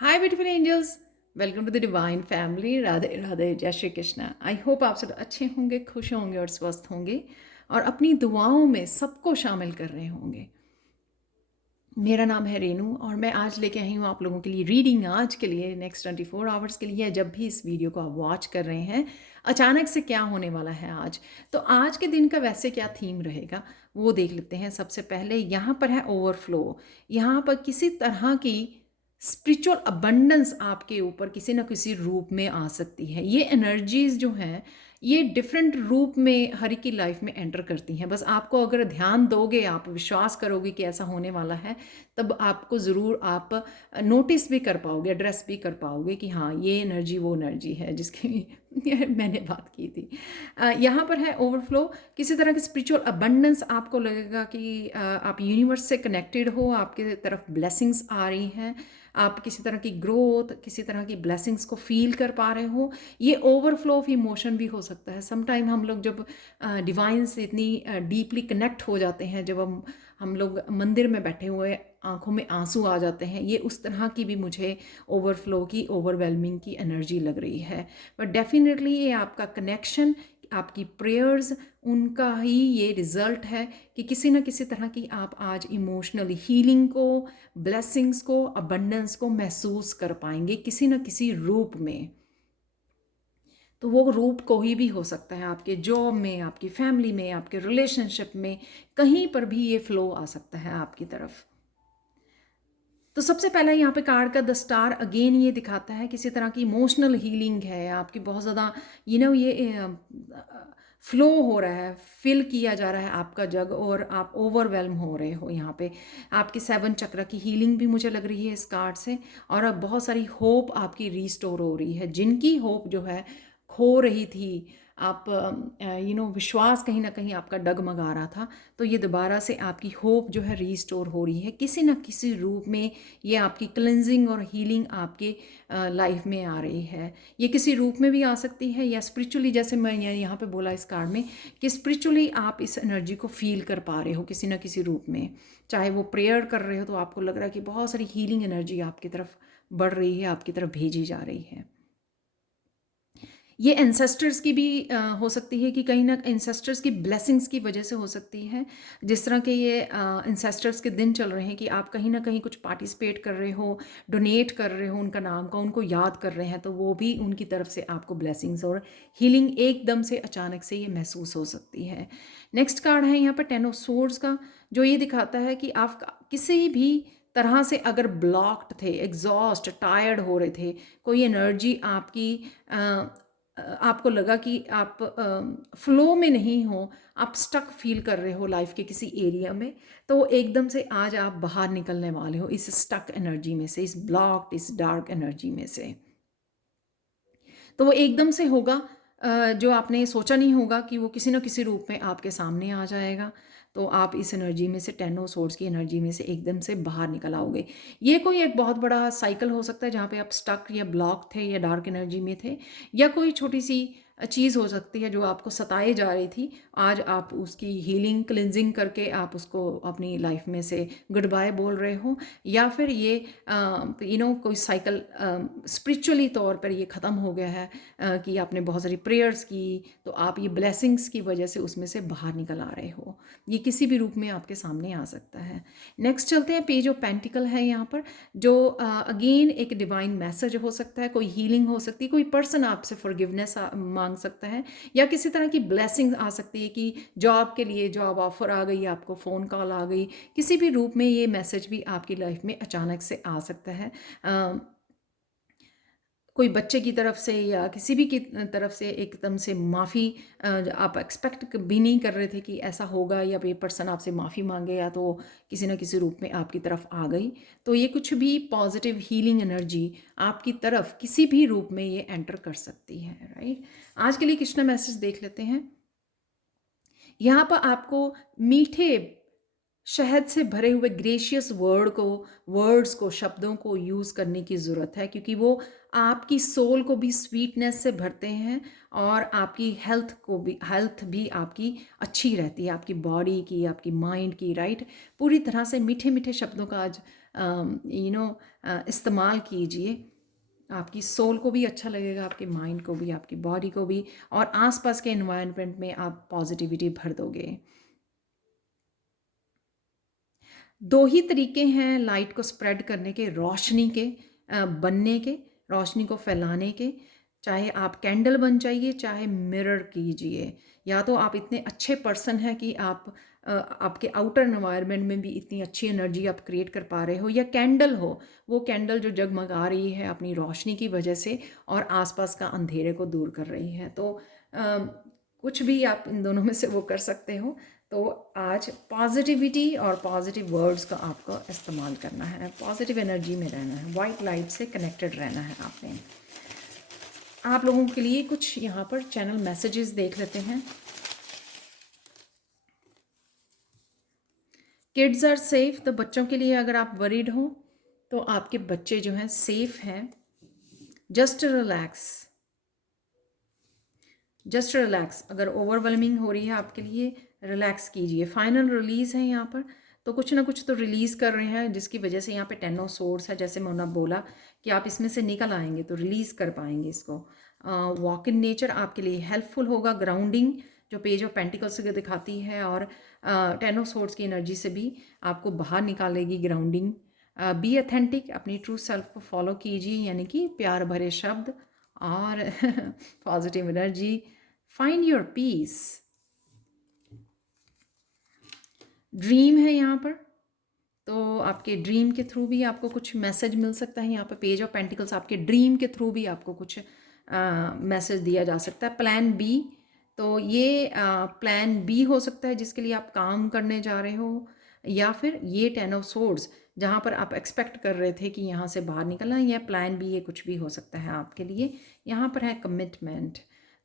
Hi beautiful angels. Welcome to the divine family. Radhe Radhe, जय Shri Krishna. I hope आप सब अच्छे होंगे, खुश होंगे और स्वस्थ होंगे और अपनी दुआओं में सबको शामिल कर रहे होंगे। मेरा नाम है रेनू और मैं आज लेके आई हूँ आप लोगों के लिए रीडिंग। आज के लिए नेक्स्ट 24 आवर्स के लिए, जब भी इस वीडियो को आप वॉच कर रहे हैं, अचानक से क्या होने वाला है आज, तो आज के दिन का वैसे क्या थीम रहेगा वो देख लेते हैं। सबसे पहले यहाँ पर है ओवरफ्लो। यहाँ पर किसी तरह की स्पिरिचुअल अबंडेंस आपके ऊपर किसी न किसी रूप में आ सकती है। ये एनर्जीज जो हैं ये डिफरेंट रूप में हर एक की लाइफ में एंटर करती हैं। बस आपको अगर ध्यान दोगे, आप विश्वास करोगे कि ऐसा होने वाला है, तब आपको ज़रूर आप नोटिस भी कर पाओगे, एड्रेस भी कर पाओगे कि हाँ, ये एनर्जी वो एनर्जी है जिसकी मैंने बात की थी। यहाँ पर है ओवरफ्लो। किसी तरह की स्पिरिचुअल अबंडेंस आपको लगेगा कि आप यूनिवर्स से कनेक्टेड हो, आपके तरफ ब्लेसिंग्स आ रही हैं, आप किसी तरह की ग्रोथ, किसी तरह की ब्लेसिंग्स को फील कर पा रहे हो। ये ओवरफ्लो ऑफ इमोशन भी हो सकता है। समटाइम हम लोग जब डिवाइन से इतनी डीपली कनेक्ट हो जाते हैं, जब हम लोग मंदिर में बैठे हुए आंखों में आंसू आ जाते हैं, ये उस तरह की भी मुझे ओवरफ्लो की, ओवरवेलमिंग की एनर्जी लग रही है। बट डेफिनेटली ये आपका कनेक्शन, आपकी प्रेयर्स, उनका ही ये रिज़ल्ट है कि किसी न किसी तरह की आप आज इमोशनली हीलिंग को, ब्लेसिंग्स को, अबंडेंस को महसूस कर पाएंगे किसी न किसी रूप में। तो वो रूप कोई भी हो सकता है, आपके जॉब में, आपकी फैमिली में, आपके रिलेशनशिप में, कहीं पर भी ये फ्लो आ सकता है आपकी तरफ। तो सबसे पहला यहाँ पे कार्ड का द स्टार अगेन ये दिखाता है किसी तरह की इमोशनल हीलिंग है आपकी। बहुत ज़्यादा ये फ्लो हो रहा है, फिल किया जा रहा है आपका जग और आप ओवरवेलम हो रहे हो। यहाँ पे आपकी 7 चक्र की हीलिंग भी मुझे लग रही है इस कार्ड से। और अब बहुत सारी होप आपकी रीस्टोर हो रही है। जिनकी होप जो है खो रही थी, आप विश्वास कहीं ना कहीं आपका डगमगा रहा था, तो ये दोबारा से आपकी होप जो है रीस्टोर हो रही है किसी न किसी रूप में। ये आपकी क्लिनजिंग और हीलिंग आपके लाइफ में आ रही है। ये किसी रूप में भी आ सकती है या स्पिरिचुअली, जैसे मैं यहाँ पे बोला इस कार्ड में कि स्पिरिचुअली आप इस एनर्जी को फील कर पा रहे हो किसी न किसी रूप में। चाहे वो प्रेयर कर रहे हो तो आपको लग रहा है कि बहुत सारी हीलिंग एनर्जी आपकी तरफ बढ़ रही है, आपकी तरफ भेजी जा रही है। ये एंसेस्टर्स की भी हो सकती है कि कहीं ना एंसेस्टर्स की ब्लेसिंग्स की वजह से हो सकती है। जिस तरह के ये एंसेस्टर्स के दिन चल रहे हैं कि आप कहीं ना कहीं कुछ पार्टिसिपेट कर रहे हो, डोनेट कर रहे हो उनका नाम का, उनको याद कर रहे हैं, तो वो भी उनकी तरफ से आपको ब्लेसिंग्स और हीलिंग एकदम से अचानक से ये महसूस हो सकती है। नेक्स्ट कार्ड है यहाँ पर 10 ऑफ सोर्ड्स का, जो ये दिखाता है कि आप किसी भी तरह से अगर ब्लॉक्ड थे, एग्जॉस्ट, टायर्ड हो रहे थे, कोई एनर्जी आपकी आपको लगा कि आप फ्लो में नहीं हो, आप स्टक फील कर रहे हो लाइफ के किसी एरिया में, तो एकदम से आज आप बाहर निकलने वाले हो इस स्टक एनर्जी में से, इस ब्लॉक्ड, इस डार्क एनर्जी में से। तो वो एकदम से होगा, जो आपने सोचा नहीं होगा कि वो किसी न किसी रूप में आपके सामने आ जाएगा। तो आप इस एनर्जी में से, 10 ऑफ सोर्ड्स की एनर्जी में से एकदम से बाहर निकल आओगे। ये कोई एक बहुत बड़ा साइकिल हो सकता है जहाँ पे आप स्टक या ब्लॉक थे या डार्क एनर्जी में थे, या कोई छोटी सी चीज़ हो सकती है जो आपको सताए जा रही थी। आज आप उसकी हीलिंग, क्लिनजिंग करके आप उसको अपनी लाइफ में से गुड बाय बोल रहे हो, या फिर ये कोई साइकिल स्पिरिचुअली तौर पर ये ख़त्म हो गया है कि आपने बहुत सारी प्रेयर्स की, तो आप ये ब्लेसिंग्स की वजह से उसमें से बाहर निकल आ रहे हो। ये किसी भी रूप में आपके सामने आ सकता है। नेक्स्ट चलते हैं, पेज ऑफ पेंटिकल है यहाँ पर, जो अगेन एक डिवाइन मैसेज हो सकता है, कोई हीलिंग हो सकती है, कोई पर्सन आपसे फॉरगिवनेस मांग सकता है, या किसी तरह की ब्लेसिंग आ सकती है कि जॉब के लिए जॉब ऑफर आ गई, आपको फ़ोन कॉल आ गई। किसी भी रूप में ये मैसेज भी आपकी लाइफ में अचानक से आ सकता है। कोई बच्चे की तरफ से या किसी भी की तरफ से एकदम से माफ़ी, आप एक्सपेक्ट भी नहीं कर रहे थे कि ऐसा होगा, या ये पर्सन आपसे माफ़ी मांगे, या तो किसी न किसी रूप में आपकी तरफ आ गई। तो ये कुछ भी पॉजिटिव हीलिंग एनर्जी आपकी तरफ किसी भी रूप में ये एंटर कर सकती है, राइट। आज के लिए कृष्णा मैसेज देख लेते हैं। यहाँ पर आपको मीठे शहद से भरे हुए ग्रेशियस वर्ड्स को, शब्दों को यूज़ करने की ज़रूरत है, क्योंकि वो आपकी सोल को भी स्वीटनेस से भरते हैं और आपकी हेल्थ भी आपकी अच्छी रहती है, आपकी बॉडी की, आपकी माइंड की, राइट। पूरी तरह से मीठे मीठे शब्दों का आज इस्तेमाल कीजिए। आपकी सोल को भी अच्छा लगेगा, आपके माइंड को भी, आपकी बॉडी को भी, और आसपास के एनवायरनमेंट में आप पॉजिटिविटी भर दोगे। दो ही तरीके हैं लाइट को स्प्रेड करने के, रोशनी के बनने के, रोशनी को फैलाने के। चाहे आप कैंडल बन जाइए, चाहे मिरर कीजिए। या तो आप इतने अच्छे पर्सन हैं कि आप आपके आउटर एनवायरनमेंट में भी इतनी अच्छी एनर्जी आप क्रिएट कर पा रहे हो, या कैंडल हो, वो कैंडल जो जगमगा रही है अपनी रोशनी की वजह से और आसपास का अंधेरे को दूर कर रही है। तो कुछ भी आप इन दोनों में से वो कर सकते हो। तो आज पॉजिटिविटी और पॉजिटिव वर्ड्स का आपको इस्तेमाल करना है, पॉजिटिव एनर्जी में रहना है, वाइट लाइट से कनेक्टेड रहना है आपने। आप लोगों के लिए कुछ यहाँ पर चैनल मैसेजेस देख लेते हैं। किड्स आर सेफ, तो बच्चों के लिए अगर आप वरीड हो तो आपके बच्चे जो हैं सेफ हैं। Just relax, just relax. अगर ओवरवेलमिंग हो रही है आपके लिए, रिलैक्स कीजिए। फाइनल रिलीज़ है यहाँ पर, तो कुछ ना कुछ तो रिलीज़ कर रहे हैं, जिसकी वजह से यहाँ पे 10 ऑफ सोर्ड्स है। जैसे मैंने बोला कि आप इसमें से निकल आएंगे तो रिलीज़ कर पाएंगे इसको। वॉक इन नेचर आपके लिए हेल्पफुल होगा। ग्राउंडिंग जो पेज ऑफ पेंटिकल्स को दिखाती है, और 10 ऑफ सोर्ड्स की एनर्जी से भी आपको बाहर निकालेगी ग्राउंडिंग। बी अथेंटिक, अपनी ट्रू सेल्फ को फॉलो कीजिए, यानी कि प्यार भरे शब्द और positive energy. Find your peace. Dream है यहाँ पर, तो आपके ड्रीम के थ्रू भी आपको कुछ मैसेज मिल सकता है। यहाँ पर पेज ऑफ पेंटिकल्स, आपके ड्रीम के थ्रू भी आपको कुछ मैसेज दिया जा सकता है। प्लान बी, तो ये प्लान बी हो सकता है जिसके लिए आप काम करने जा रहे हो, या फिर ये 10 ऑफ सोर्ड्स जहाँ पर आप एक्सपेक्ट कर रहे थे कि यहाँ से बाहर निकलना है, या प्लान बी, ये कुछ भी हो सकता है आपके लिए। यहाँ पर है कमिटमेंट,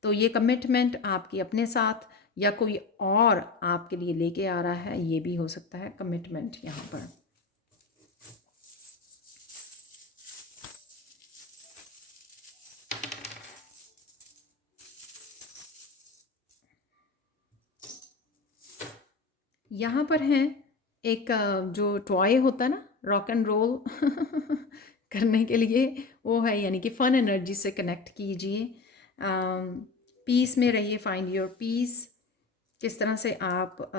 तो ये कमिटमेंट आपकी अपने साथ या कोई और आपके लिए लेके आ रहा है, ये भी हो सकता है कमिटमेंट यहाँ पर। यहाँ पर है एक जो टॉय होता है ना, रॉक एंड रोल करने के लिए, वो है, यानी कि फन एनर्जी से कनेक्ट कीजिए। पीस में रहिए, फाइंड योर पीस। किस तरह से आप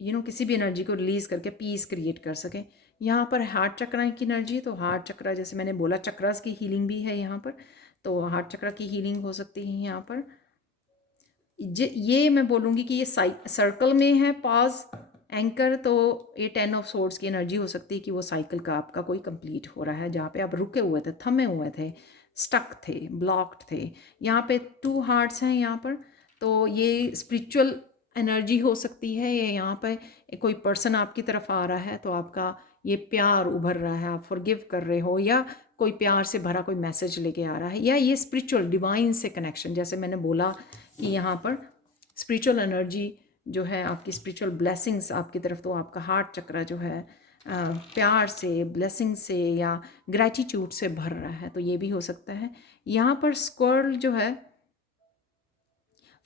किसी भी एनर्जी को रिलीज़ करके पीस क्रिएट कर सकें। यहाँ पर हार्ट चक्रा की एनर्जी, तो हार्ट चक्रा जैसे मैंने बोला, चक्रास की हीलिंग भी है यहाँ पर, तो हार्ट चक्रा की हीलिंग हो सकती है यहाँ पर। ये मैं बोलूँगी कि ये सर्कल में है पॉज एंकर, तो ये 10 ऑफ सोर्ड्स की एनर्जी हो सकती है कि वो साइकिल का आपका कोई कंप्लीट हो रहा है, जहाँ पे आप रुके हुए थे, थमे हुए थे, स्टक थे, ब्लॉक्ड थे। यहाँ पे 2 हार्ट्स हैं यहाँ पर, तो ये स्पिरिचुअल एनर्जी हो सकती है। ये यहाँ पे कोई पर्सन आपकी तरफ आ रहा है, तो आपका ये प्यार उभर रहा है, आप फॉरगिव कर रहे हो, या कोई प्यार से भरा कोई मैसेज लेके आ रहा है, या ये स्पिरिचुअल डिवाइन से कनेक्शन, जैसे मैंने बोला कि यहाँ पर स्पिरिचुअल एनर्जी जो है, आपकी स्पिरिचुअल ब्लेसिंग्स आपकी तरफ, तो आपका हार्ट चक्रा जो है प्यार से, ब्लेसिंग से या ग्रैटिट्यूड से भर रहा है, तो ये भी हो सकता है। यहाँ पर स्क्वायरल जो है,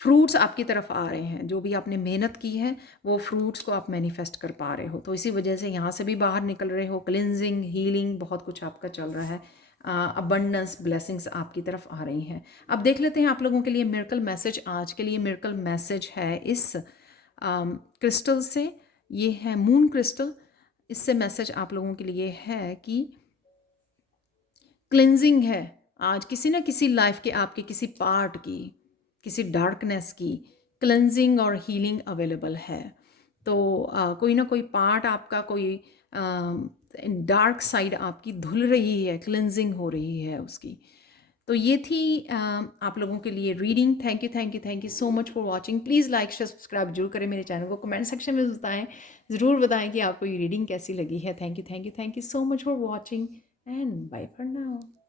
फ्रूट्स आपकी तरफ आ रहे हैं, जो भी आपने मेहनत की है वो फ्रूट्स को आप मैनिफेस्ट कर पा रहे हो, तो इसी वजह से यहाँ से भी बाहर निकल रहे हो। क्लिनजिंग, हीलिंग, बहुत कुछ आपका चल रहा है। अबंडेंस, ब्लेसिंग्स आपकी तरफ आ रही हैं। अब देख लेते हैं आप लोगों के लिए मिरेकल मैसेज। आज के लिए मिरेकल मैसेज है इस क्रिस्टल से, ये है मून क्रिस्टल। इससे मैसेज आप लोगों के लिए है कि क्लिनजिंग है आज किसी ना किसी लाइफ के आपके किसी पार्ट की, किसी डार्कनेस की क्लिनजिंग और हीलिंग अवेलेबल है। तो कोई ना कोई पार्ट आपका, कोई डार्क साइड आपकी धुल रही है, क्लिनजिंग हो रही है उसकी। तो ये थी आप लोगों के लिए reading. Thank you, thank you, thank you so much for watching. Please like, share, subscribe जरूर करें मेरे चैनल को। कमेंट सेक्शन में बताएं, ज़रूर बताएं कि आपको ये रीडिंग कैसी लगी है। Thank you, thank you, thank you so much for watching and bye for now.